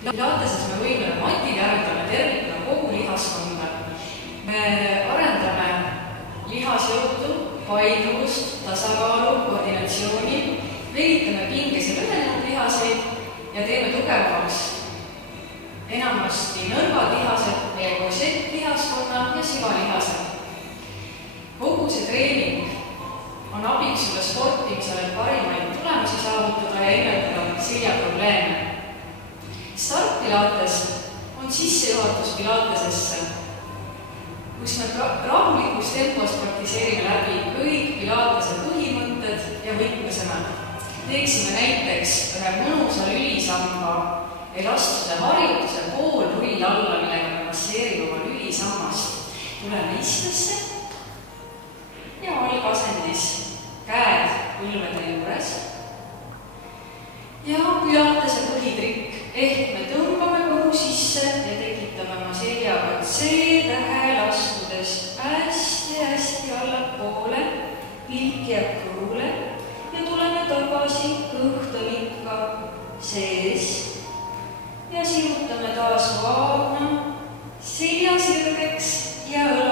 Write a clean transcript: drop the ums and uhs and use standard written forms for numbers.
Pilateses me võimleme matid ja arendame tervikuna kogu lihaskonda. Me arendame lihasjõudu, painduvust, tasakaalu, koordinatsiooni, levitame pinges ja lõhenenud lihaseid ja teeme tugevamaks enamasti nõrgad lihased, meie korsettlihaskonna ja süvalihased. Kogu see treening on abiks sulle sportimisel, et parimaid tulemusi saavutada ja ennetada seljaprobleeme. Start Pilates on sissejuhatus Pilatesesse, kus me rahulikus tempos praktiseerime läbi kõik Pilatese põhimõtted ja võtmesõnad. Teeksime näiteks ühe mõnusa lülisamba elastuse harjutuse pool rull alla, millega me masseerime oma lülisammast. Tuleme istesse ja algasendis käed põlvede juures. Ja Pilatese põhitrikk ehk me tõmbame kõhu sisse ja tekitame oma seljaga C-tähe laskudes hästi allapoole, pilk jääb kõhule ja tuleme tagasi, kõht on ikka sees ja sirutame taas vaagna selja sirgeks ja õla